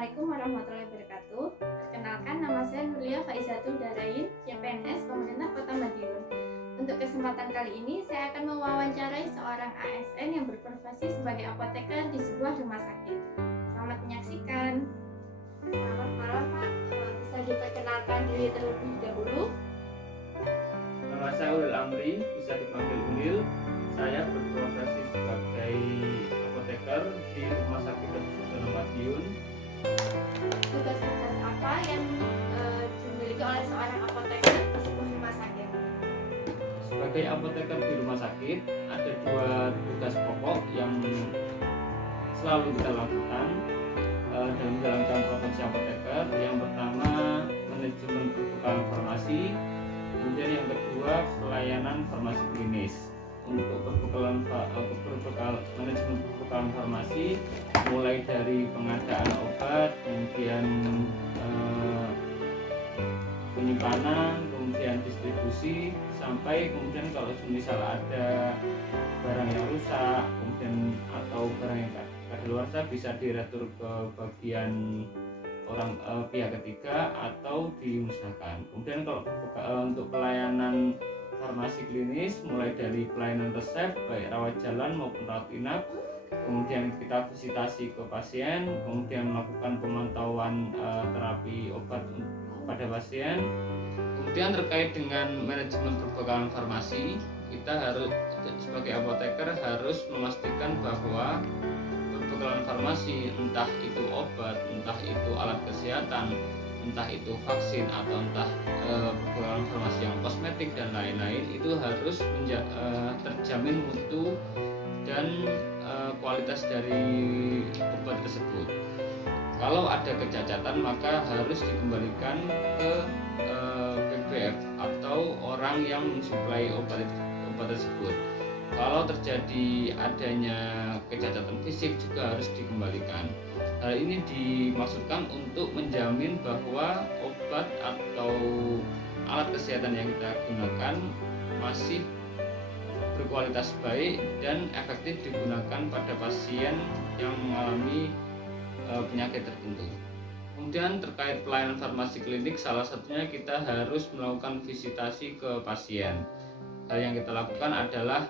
Assalamualaikum warahmatullahi wabarakatuh. Perkenalkan, nama saya Nurlia Faizatul Darain, CPNS Pemerintah Kota Madiun. Untuk kesempatan kali ini, saya akan mewawancarai seorang ASN yang berprofesi sebagai apoteker di sebuah rumah sakit. Selamat menyaksikan. Selamat malam, Pak. Bisa diperkenalkan diri terlebih dahulu? Nama saya Ulil Amri, bisa dipanggil Ulil. Saya berprofesi sebagai apoteker di Rumah Sakit Kota Madiun. Tugas-tugas apa yang dimiliki oleh seorang apoteker di sebuah rumah sakit? Sebagai apoteker di rumah sakit, ada dua tugas pokok yang selalu kita lakukan dalam menjalankan profesi apoteker. Yang pertama, manajemen perbekalan farmasi. Kemudian yang kedua, pelayanan farmasi klinis. Untuk manajemen perbekalan farmasi, mulai dari pengadaan obat, kemudian penyimpanan, kemudian distribusi, sampai kemudian kalau misal ada barang yang rusak, kemudian atau barang yang kadaluarsa bisa diretur ke bagian pihak ketiga atau dimusnahkan. Kemudian kalau untuk pelayanan farmasi klinis, mulai dari pelayanan resep baik rawat jalan maupun rawat inap, kemudian kita visitasi ke pasien, kemudian melakukan pemantauan terapi obat pada pasien. Kemudian terkait dengan manajemen perbekalan farmasi, kita harus sebagai apoteker harus memastikan bahwa perbekalan farmasi, entah itu obat, entah itu alat kesehatan, entah itu vaksin, atau entah perbekalan farmasi yang kosmetik dan lain-lain, itu harus terjamin mutu dan kualitas dari obat tersebut. Kalau ada kecacatan, maka harus dikembalikan ke PBF atau orang yang mensuplai obat tersebut. Kalau terjadi adanya kecacatan fisik, juga harus dikembalikan. Hal ini dimaksudkan untuk menjamin bahwa obat atau alat kesehatan yang kita gunakan masih berkualitas baik dan efektif digunakan pada pasien yang mengalami penyakit tertentu. Kemudian terkait pelayanan farmasi klinik, salah satunya kita harus melakukan visitasi ke pasien. Hal yang kita lakukan adalah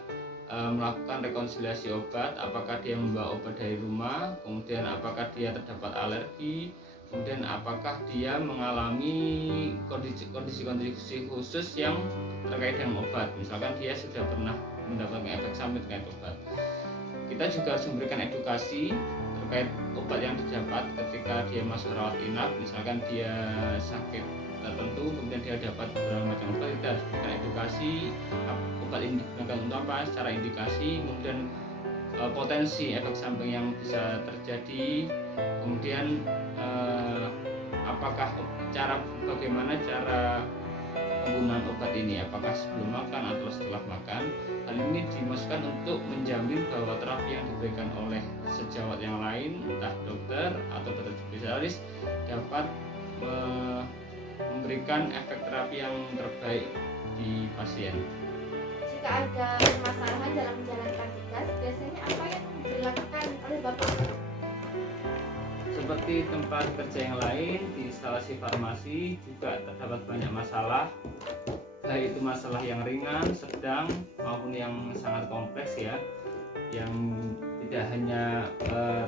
melakukan rekonsiliasi obat, apakah dia membawa obat dari rumah, kemudian apakah dia terdapat alergi, kemudian apakah dia mengalami kondisi-kondisi khusus yang terkait dengan obat, misalkan dia sudah pernah mendapatkan efek samping terkait obat. Kita juga harus memberikan edukasi terkait obat yang didapat ketika dia masuk rawat inap, misalkan dia sakit tertentu, kemudian dia dapat berbagai macam obat. Kita harus memberikan edukasi obat ini digunakan untuk apa, secara indikasi, kemudian potensi efek samping yang bisa terjadi, kemudian bagaimana cara penggunaan obat ini, apakah sebelum makan atau setelah makan. Hal ini dimaksudkan untuk menjamin bahwa terapi yang diberikan oleh sejawat yang lain, entah dokter atau dokter spesialis, dapat memberikan efek terapi yang terbaik di pasien. Jika ada permasalahan dalam menjalankan tugas, biasanya apa yang dilakukan oleh Bapak? Seperti tempat kerja yang lain, di instalasi farmasi juga terdapat banyak masalah, baik itu masalah yang ringan, sedang, maupun yang sangat kompleks ya, yang tidak hanya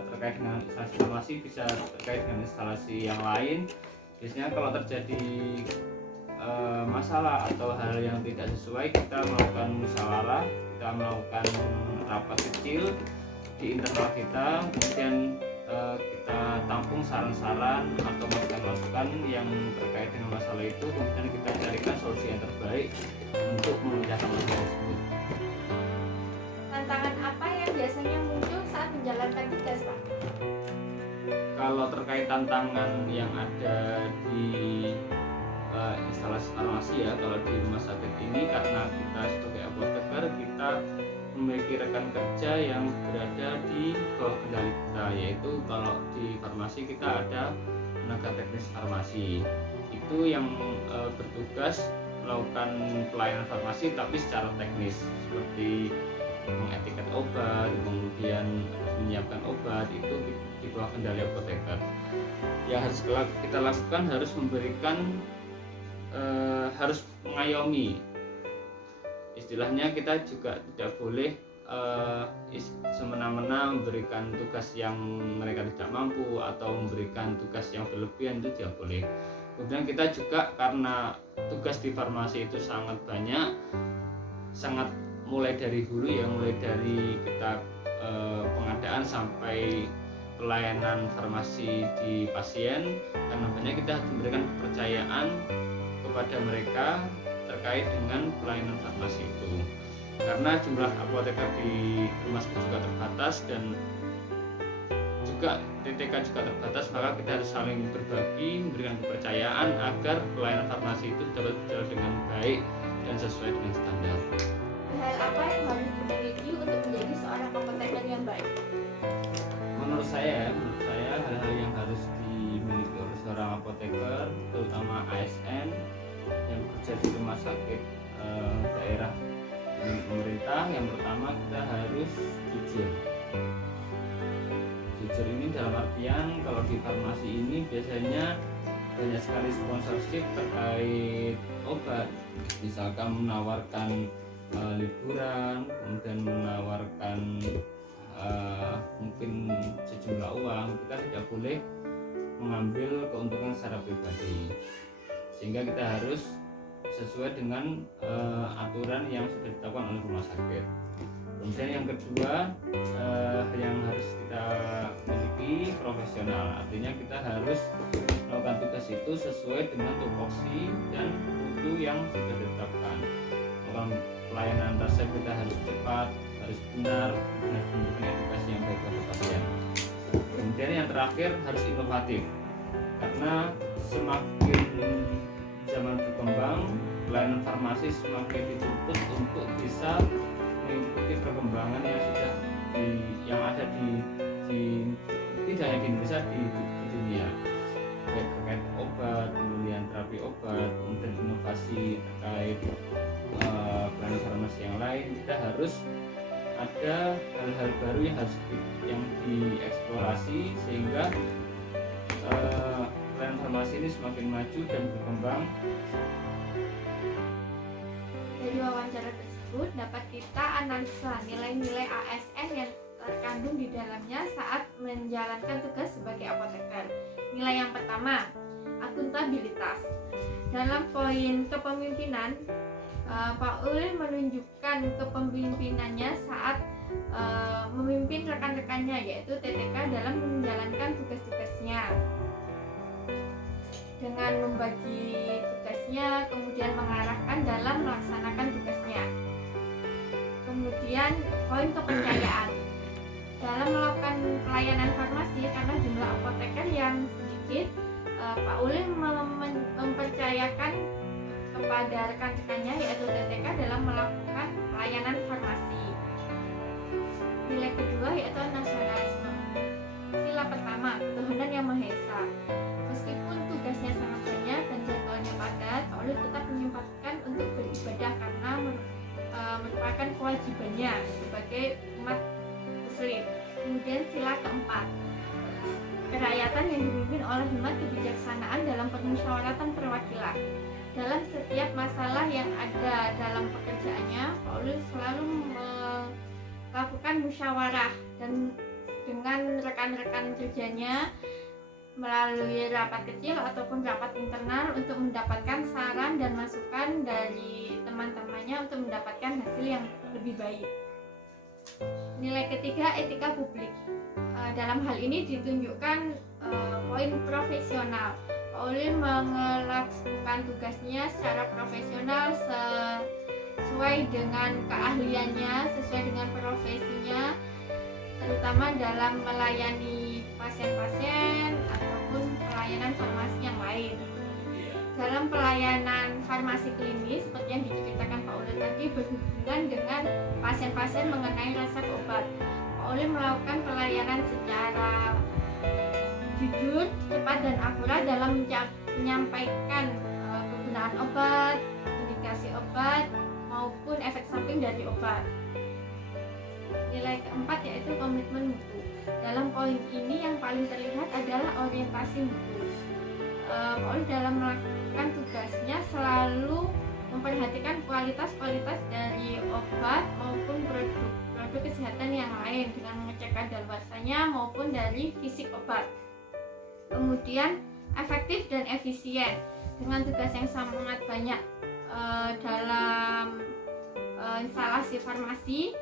terkait dengan instalasi farmasi, bisa terkait dengan instalasi yang lain. Biasanya kalau terjadi masalah atau hal yang tidak sesuai, kita melakukan musyawarah, kita melakukan rapat kecil di internal kita, kemudian kita tampung saran-saran atau masukan-masukan yang terkait dengan masalah itu, kemudian kita carikan solusi yang terbaik untuk memecahkan masalah tersebut. Tantangan apa yang biasanya muncul saat menjalankan tugas, Pak? Kalau terkait tantangan yang ada di instalasi farmasi ya, kalau di rumah sakit ini, karena kita sebagai apoteker, kita memiliki rekan kerja yang berada di bawah kendali kita, yaitu kalau di farmasi kita ada tenaga teknis farmasi, itu yang bertugas melakukan pelayanan farmasi tapi secara teknis, seperti mengetiket obat, kemudian menyiapkan obat, itu di bawah kendali apoteker. Yang harus kita lakukan harus memberikan harus mengayomi. Istilahnya kita juga tidak boleh semena-mena memberikan tugas yang mereka tidak mampu atau memberikan tugas yang berlebihan, itu tidak boleh. Kemudian kita juga karena tugas di farmasi itu sangat banyak, sangat mulai dari hulu ya, mulai dari kita pengadaan sampai pelayanan farmasi di pasien, karena banyak kita harus memberikan kepercayaan kepada mereka terkait dengan pelayanan farmasi itu. Karena jumlah apoteker di rumah sakit juga terbatas dan juga TTK juga terbatas, maka kita harus saling berbagi, memberikan kepercayaan agar pelayanan farmasi itu dapat berjalan dengan baik dan sesuai dengan standar. Hal apa yang harus dimiliki untuk menjadi seorang apoteker yang baik? Menurut saya hal-hal yang harus dimiliki oleh seorang apoteker, terutama ASN yang bekerja di rumah sakit daerah milik pemerintah, yang pertama kita harus jujur. Jujur ini dalam artian kalau di farmasi ini biasanya banyak sekali sponsorship terkait obat, misalkan menawarkan liburan, kemudian menawarkan mungkin sejumlah uang. Kita tidak boleh mengambil keuntungan secara pribadi, sehingga kita harus sesuai dengan aturan yang sudah ditetapkan oleh rumah sakit. Kemudian yang kedua, yang harus kita miliki profesional, artinya kita harus melakukan tugas itu sesuai dengan tupoksi dan mutu yang sudah ditetapkan. Melakukan pelayanan rasa kita harus cepat, harus benar, dan memberikan edukasi yang baik kepada pasien. Kemudian yang terakhir harus inovatif, karena semakin zaman berkembang, pelayanan farmasi semakin dituntut untuk bisa mengikuti perkembangan yang ada di tidak hanya di Indonesia, di dunia, baik terkait obat, pembelian terapi obat, kemudian inovasi terkait pelayanan farmasi yang lain. Kita harus ada hal-hal baru yang dieksplorasi sehingga pelayanan farmasi ini semakin maju dan berkembang. Dari wawancara tersebut dapat kita analisa nilai-nilai ASN yang terkandung di dalamnya saat menjalankan tugas sebagai apoteker. Nilai yang pertama, akuntabilitas. Dalam poin kepemimpinan, Pak Ulil menunjukkan kepemimpinannya saat memimpin rekan-rekannya, yaitu TTK, dalam menjalankan tugas-tugasnya dengan membagi tugasnya, kemudian mengarahkan dalam melaksanakan tugasnya. Kemudian poin kepercayaan. Dalam melakukan pelayanan farmasi, karena jumlah apoteker yang sedikit, Pak Ulil mempercayakan kepada rekan-rekannya, yaitu TTK, dalam melakukan pelayanan farmasi. Nilai kedua yaitu nasionalisme. Sila pertama, ketuhanan yang Maha Esa. Meskipun tugasnya sangat banyak dan jadwalnya padat, Pak Ulil tetap menyempatkan untuk beribadah karena merupakan kewajibannya sebagai umat Muslim. Kemudian sila keempat, kerakyatan yang dipimpin oleh hikmat kebijaksanaan dalam permusyawaratan perwakilan. Dalam setiap masalah yang ada dalam pekerjaannya, Pak Ulil selalu melakukan musyawarah dan dengan rekan-rekan kerjanya melalui rapat kecil ataupun rapat internal untuk mendapatkan saran dan masukan dari teman-temannya untuk mendapatkan hasil yang lebih baik. Nilai ketiga, etika publik. Dalam hal ini ditunjukkan poin profesional. Pak Ulil melakukan tugasnya secara profesional sesuai dengan keahliannya, sesuai dengan profesinya, terutama dalam melayani pasien-pasien ataupun pelayanan farmasi yang lain. Dalam pelayanan farmasi klinis seperti yang diceritakan Pak Ulil tadi, berhubungan dengan pasien-pasien mengenai resep obat, Pak Ulil melakukan pelayanan secara jujur, cepat dan akurat dalam menyampaikan penggunaan obat, indikasi obat maupun efek samping dari obat. Nilai keempat yaitu komitmen mutu. Dalam poin ini yang paling terlihat adalah orientasi mutu. Pak Ulil dalam melakukan tugasnya selalu memperhatikan kualitas dari obat maupun produk kesehatan yang lain dengan mengecek kadaluarsanya maupun dari fisik obat. Kemudian efektif dan efisien. Dengan tugas yang sangat banyak dalam instalasi farmasi,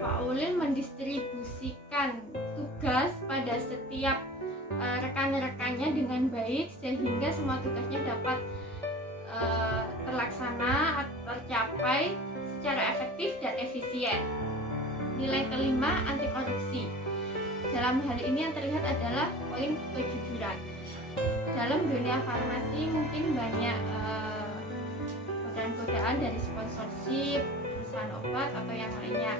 Pak Ulil mendistribusikan tugas pada setiap rekan-rekannya dengan baik sehingga semua tugasnya dapat terlaksana atau tercapai secara efektif dan efisien. Nilai kelima, anti korupsi. Dalam hal ini yang terlihat adalah poin kejujuran. Dalam dunia farmasi mungkin banyak godaan-godaan dari sponsorship, perusahaan obat atau yang lainnya.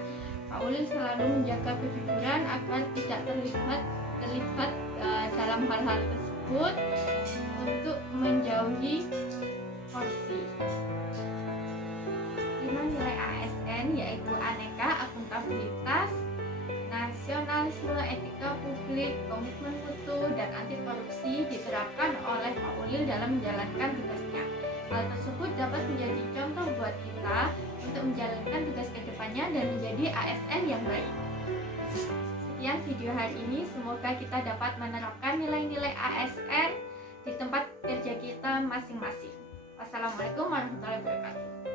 Pak Ulil selalu menjaga kejujuran agar tidak terlibat dalam hal-hal tersebut untuk menjauhi korupsi. 5 nilai ASN yaitu aneka, akuntabilitas, nasionalisme, etika publik, komitmen mutu, dan anti korupsi diterapkan oleh Pak Ulil dalam menjalankan tugasnya. Hal tersebut dapat menjadi contoh buat kita untuk menjalankan tugas kedepannya dan menjadi ASN yang baik. Sekian video hari ini, semoga kita dapat menerapkan nilai-nilai ASN di tempat kerja kita masing-masing. Wassalamualaikum warahmatullahi wabarakatuh.